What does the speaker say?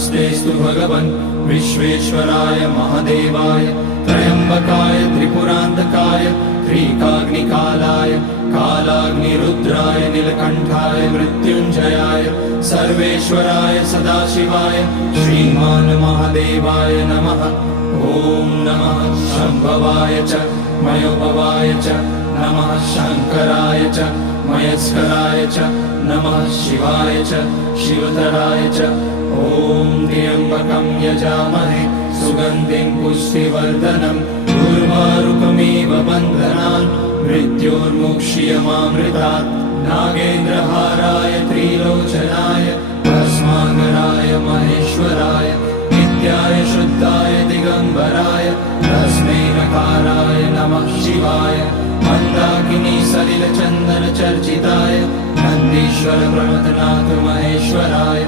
नमस्तेस्तु भगवन् विश्वेश्वराय महादेवाय त्र्यम्बकाय त्रिपुरान्तकाय त्रिकाग्निकालाय कालाग्निरुद्राय नीलकण्ठाय मृत्युञ्जयाय सर्वेश्वराय सदाशिवाय श्रीमान् महादेवाय नमः। ॐ नमः शम्भवाय च मयोभवाय च नमः शङ्कराय च मयस्कराय च नमः शिवाय च शिवतराय च। ॐ त्र्यम्बकं यजामहे सुगन्धिं पुष्टिवर्धनम् उर्वारुकमिव बन्धनान् मृत्योर्मुक्ष्यमामृतात्। नागेन्द्रहाराय त्रिलोचनाय भस्माकराय महेश्वराय नित्याय शुद्धाय दिगम्बराय तस्मै नकाराय नमः शिवाय। मन्दाकिनी सलिलचन्दन चर्चिताय नन्दीश्वर प्रमथनाथ महेश्वराय